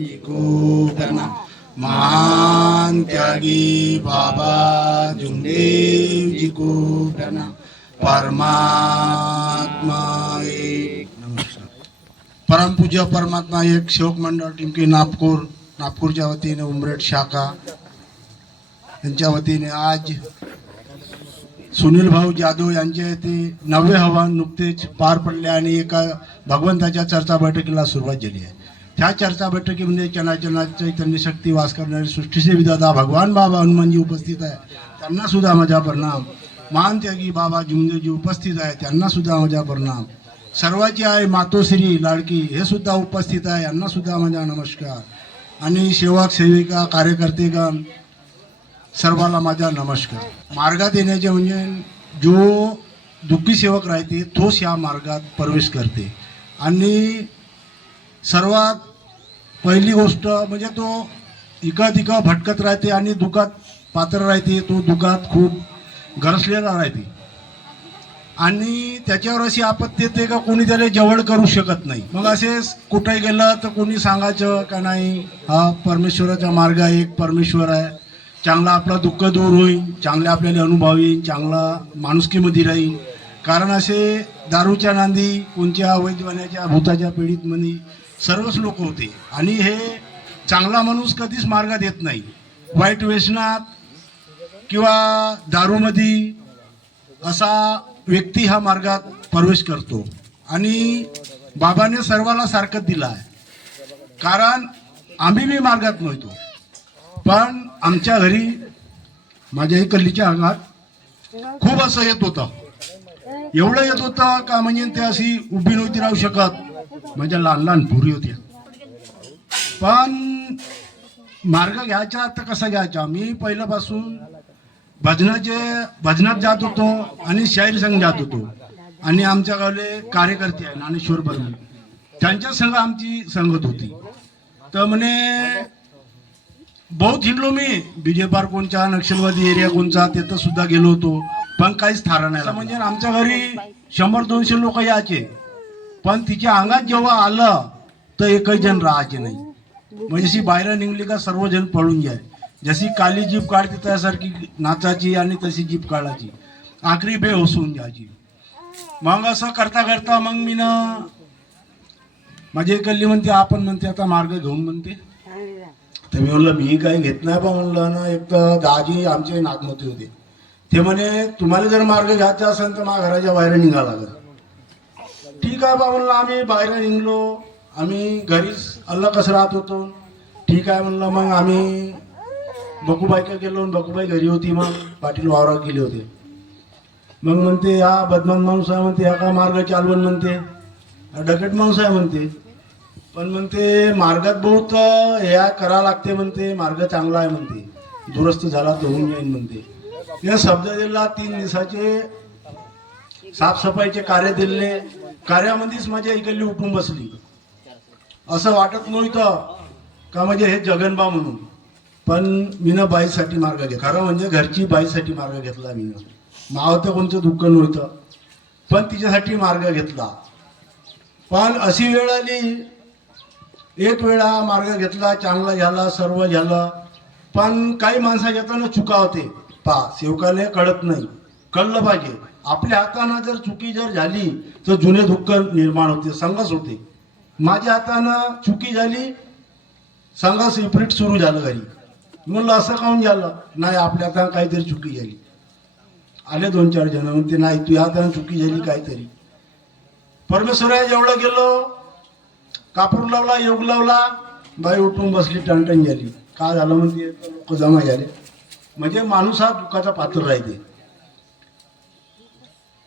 जी महान त्यागी बाबा जुमदेव जी को प्रणाम परमात्मा एक नमस्कार परमपूज्य परमात्मा एक शोक मंडळ टिमकी नागपूर नागपूरच्या वतीने उमरेड शाखा यांच्या वतीने आज सुनील भाऊ जाधव यांच्या येथे नवे हवान नुकतेच पार पडले आणि एका भगवंताच्या चर्चा बैठकीला सुरुवात झाली आहे त्या चर्चा बैठकीमध्ये चनाचना चैतन्य शक्ती वास करणारे सृष्टीचे विदाता भगवान बाबा हनुमानजी उपस्थित आहे त्यांना सुद्धा माझा परिणाम मान त्यागी बाबा जुमदेवजी उपस्थित आहे त्यांना सुद्धा माझा परिणाम सर्वाची आहे मातोश्री लाडकी हे सुद्धा उपस्थित आहे यांना सुद्धा माझा नमस्कार. आणि सेवक सेविका कार्यकर्तेगण सर्वाला माझा नमस्कार. मार्गात येण्याचे म्हणजे जो दुःखी सेवक राहते तोच या मार्गात प्रवेश करते. आणि सर्वात पहिली गोष्ट म्हणजे तो इका तिका भटकत राहते आणि दुखात पात्र राहते तो दुखात खूप गरसलेला राहते. आणि त्याच्यावर अशी आपत्ती येते का कोणी त्याला जवळ करू शकत नाही. मग असे कुठे गेलं तर कोणी सांगायचं का नाही हा परमेश्वराचा मार्ग आहे एक परमेश्वर आहे. चांगला आपला दुःख दूर होईल चांगले आपल्याला अनुभव येईल चांगला माणुसकीमध्ये राहील. कारण असे दारूच्या नांदी कोणत्या वैद्यवान्याच्या भूताच्या पीडित म्हणी सर्वच लोक होते. आणि हे चांगला माणूस कधीच मार्गात येत नाही. वाईट व्यसनात किंवा दारूमध्ये असा व्यक्ती हा मार्गात प्रवेश करतो. आणि बाबाने सर्वाला सारखं दिलं आहे कारण आम्ही बी मार्गात नव्हतो. पण आमच्या घरी माझ्या इकडलीच्या अंगात खूप असं येत होतं. एवढं येत होतं का म्हणजे ते अशी उभी नव्हती राहू शकत. माझ्या लहान लहान पुरी होत्या पण मार्ग घ्यायचा तर कसा घ्यायचा? मी पहिल्यापासून भजनाचे भजनात जात होतो आणि शाहीर संघ जात होतो. आणि आमच्या गावले कार्यकर्ते आहे ज्ञानेश्वर बर्मन त्यांच्या संघ आमची संगत होती. तर म्हणे बहुत हिंडलो मी. बीजेपार कोणचा नक्षलवादी एरिया कोणचा तिथं सुद्धा गेलो होतो. पण काहीच थारा नाही. म्हणजे आमच्या घरी शंभर दोनशे लोक यायचे. पण तिच्या अंगात जेव्हा आलं तर एकही जण राहायचे नाही. म्हणजे अशी बाहेर निघली का सर्वजण पळून जाय जशी काली जीप काढते त्यासारखी नाचाची आणि तशी जीप काढायची. आखरी बे होसून जायची. मग असं करता करता मग मी ना माझी इकडली म्हणते आपण म्हणते आता मार्ग घेऊन म्हणते. तर मी म्हणलं मी काही घेत नाही बा म्हणलं ना एक तर दाजी आमचे नागमती होते. ते म्हणे तुम्हाला जर मार्ग घ्यायचा असेल तर माझ्या घराच्या बाहेर निघा लागेल. ठीक आहे बा म्हणलं आम्ही बाहेर निघलो. आम्ही घरीच अल्ला कसं राहत होतो. ठीक आहे म्हणलं मग आम्ही बकूबाईकडे गेलो बकूबाई घरी होती मग. पाटील वावरात गेले होते. मग म्हणते हा बदमान माणूस आहे म्हणते हा का मार्ग चालवण म्हणते. डकट माणूस आहे म्हणते. पण म्हणते मार्गात बहुत ह्या करा लागते म्हणते मार्ग चांगला आहे म्हणते. दुरुस्त झाला तर होऊन जाईल म्हणते. या शब्द दिला तीन दिवसाचे साफसफाईचे कार्य दिले. कार्यामध्येच माझ्या इकडली उठून बसली. असं वाटत नव्हतं का म्हणजे हे जगनबा म्हणून. पण मीनं बाईसाठी मार्ग घेतला. खरं म्हणजे घरची बाईसाठी मार्ग घेतला मीनं. माव तर कोणतं दुःख नव्हतं. पण तिच्यासाठी मार्ग घेतला. पण अशी वेळ आली एक वेळा मार्ग घेतला चांगला झाला सर्व झालं. पण काही माणसा घेताना चुका होते. पा सेवकाले कळत नाही. कळलं पाहिजे. आपल्या हातानं जर चुकी जर झाली तर जुने दुःख निर्माण होते संघच होते. माझ्या हातानं चुकी झाली संघास विपरीत सुरू झालं घरी. म्हणलं असं काऊन झालं? नाही आपल्या हातानं काहीतरी चुकी झाली. आले दोन चार जण म्हणते नाही तुझ्या हातानं चुकी झाली काहीतरी. परमेश्वरा जेवढं गेलो कापूर लावला योग लावला बाई उठून बसली टणटण झाली. का झालं म्हणजे लोक जमा झाले. म्हणजे माणूस हा दुःखाचा पात्र राहते.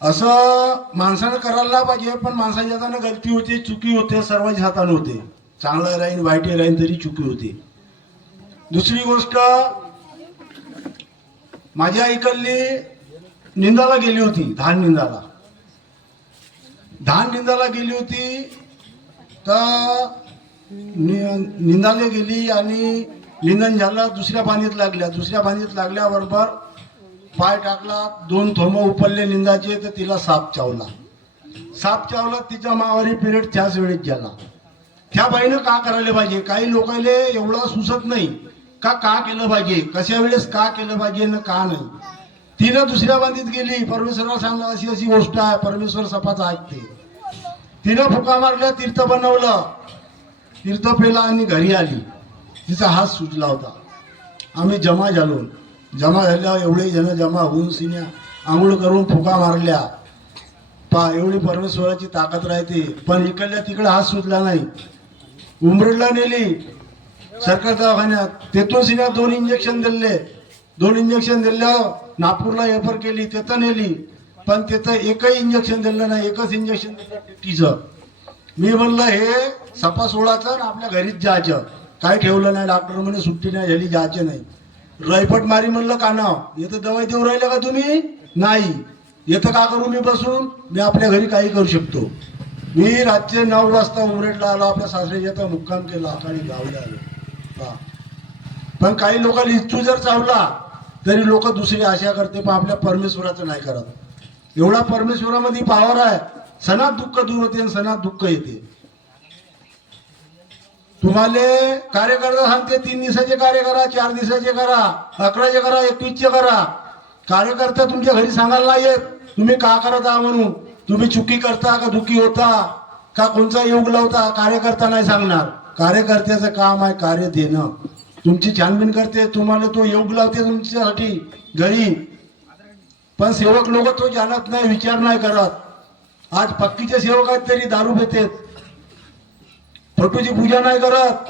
असं माणसानं करायला पाहिजे पण माणसाच्या हातानं गलती होते चुकी होते सर्वांच्या हातानं होते. चांगलं राहीन वाईट राहीन तरी चुकी होते. दुसरी गोष्ट माझ्या इकडली निंदाला गेली होती धान निंदाला. धान निंदाला गेली होती तर नि- निंदाला गेली आणि निंदन झालं दुसऱ्या पाणीत लागल्या. दुसऱ्या पाणीत लागल्याबरोबर पाय टाकला दोन थोम उपलले निंदाचे तर तिला साप चावला. साप चावला तिच्या मावारी पिरियड त्याच वेळेत गेला. त्या बाईनं का करायला पाहिजे? काही लोकांना एवढा सुचत नाही. का का केलं पाहिजे? कशा वेळेस का केलं पाहिजे ना का नाही? तिनं दुसऱ्या बांधीत गेली. परमेश्वराला सांगलं अशी अशी गोष्ट आहे परमेश्वर सपाचा ऐकते. तिनं फुका मारल्या तीर्थ बनवलं. तीर्थ पेला आणि घरी आली. तिचा हात सुटला होता. आम्ही जमा झालो. जमा झाल्यावर एवढे जण जमा होऊन सिन्या आंघोळ करून फुका मारल्या. पा एवढी परमेश्वराची ताकद राहते. पण इकडल्या तिकडे हात सुटला नाही. उमरडला नेली. सरकार दवाखान्यात. तेथून सिन्या दोन इंजेक्शन दिले. दोन इंजेक्शन दिल्यावर नागपूरला एफर केली. तिथं नेली. पण तिथं एकही इंजेक्शन दिलं नाही. एकच इंजेक्शन दिलं टीचं मी म्हणलं हे सपा सोळाचं आणि आपल्या घरीच जायचं. काय ठेवलं नाही? डॉक्टर म्हणे सुट्टी नाही झाली जायचं नाही. रयपट मारी म्हणलं का नाव? येतं दवाई देऊ राहिले का तुम्ही? नाही. येतं का करू मी बसून? मी आपल्या घरी काही करू शकतो. मी रात्री नऊ वाजता उमरेडला आलो आपल्या सासऱ्याच्या मुक्काम केला आणि गावला आलो. हा. पण काही लोकांनी इच्छू जर चावला तरी लोक दुसरी आशा करते पण आपल्या परमेश्वराचं नाही करत. एवढा परमेश्वरामध्ये पावर आहे. सणात दुःख दूर होते आणि सणात दुःख येते. तुम्हाला कार्यकर्ता सांगते तीन दिवसाचे कार्य करा चार दिवसाचे करा अकराचे करा एकवीसचे करा. कार्यकर्ता तुमच्या घरी सांगायला नाही येत तुम्ही का करत आहात म्हणून? तुम्ही चुकी करता का दुखी होता? का कोणचा योग लावता? कार्यकर्ता नाही सांगणार. कार्यकर्त्याचं काम आहे कार्य देणं. तुमची छानबीन करते तुम्हाला तो योग लावते तुमच्यासाठी घरी. पण सेवक लोक तो जाणत नाही विचार नाही करत. आज पक्कीचे सेवक आहेत तरी दारू पितेत. फटूची पूजा नाही करत.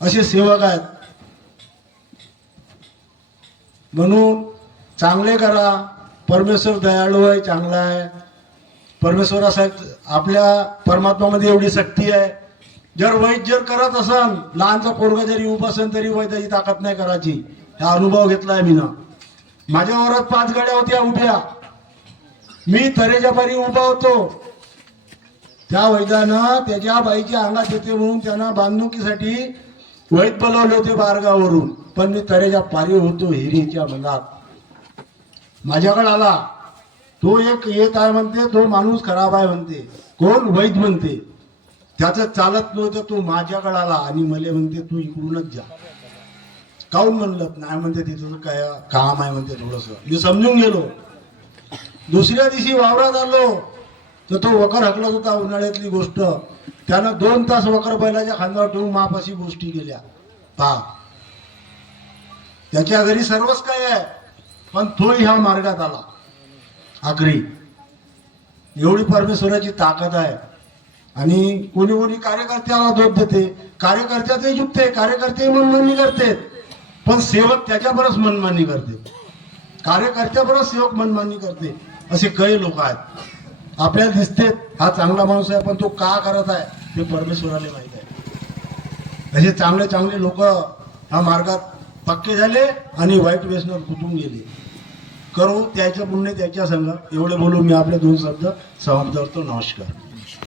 असे सेवक आहेत. म्हणून चांगले करा. परमेश्वर दयाळू आहे चांगला आहे. परमेश्वरासा आपल्या परमात्मामध्ये एवढी शक्ती आहे. जर वैद जर करत असन लहानचा पोरगा जरी उभा असेल तरी वैद्याची ताकद नाही करायची. हा अनुभव घेतलाय मी ना माझ्या वरात पाच गाड्या होत्या उभ्या. मी तरेच्या परी उभा होतो. त्या वैद्यानं त्याच्या बाईच्या अंगात येते म्हणून त्यांना बांधणुकीसाठी वैद बोलवले होते बारगावरून पण मी तऱ्याच्या पारी होतो हिरीच्या मनात. माझ्याकडे आला. तो एक येत आहे म्हणते तो माणूस खराब आहे म्हणते. कोण? वैद म्हणते. त्याचं चालत नव्हतं तो माझ्याकडे आला आणि मला म्हणते तू इकडूनच जा. काऊन म्हणलं नाही म्हणते तिथं काय काम आहे म्हणते थोडस. मी समजून गेलो. दुसऱ्या दिवशी वावरात आलो. तर तो वकर हकलत होता उन्हाळ्यातली गोष्ट. त्यानं दोन तास वकर बैलाच्या खांद्यावर ठेवून मापाशी गोष्टी केल्या. पहा त्याच्या घरी सर्वच काय आहे पण तोही ह्या मार्गात आला. आखरी एवढी परमेश्वराची ताकद आहे. आणि कोणी कोणी कार्यकर्त्याला दोष देते. कार्यकर्त्याचे युक्त कार्यकर्ते मनमानी करते. पण सेवक त्याच्यावरच मनमानी करते. कार्यकर्त्यावरच सेवक मनमानी करते. असे काही लोक आहेत. आपल्याला दिसते हा चांगला माणूस आहे पण तो का करत आहे ते परमेश्वराला माहीत आहे. असे चांगले चांगले लोक हा मार्गात पक्के झाले आणि वाईट व्यसनात कुठून गेले. करू त्याच्या पुण्य त्याच्या संघ एवढे बोलून मी आपले दोन शब्द समाप्त करतो. नमस्कार.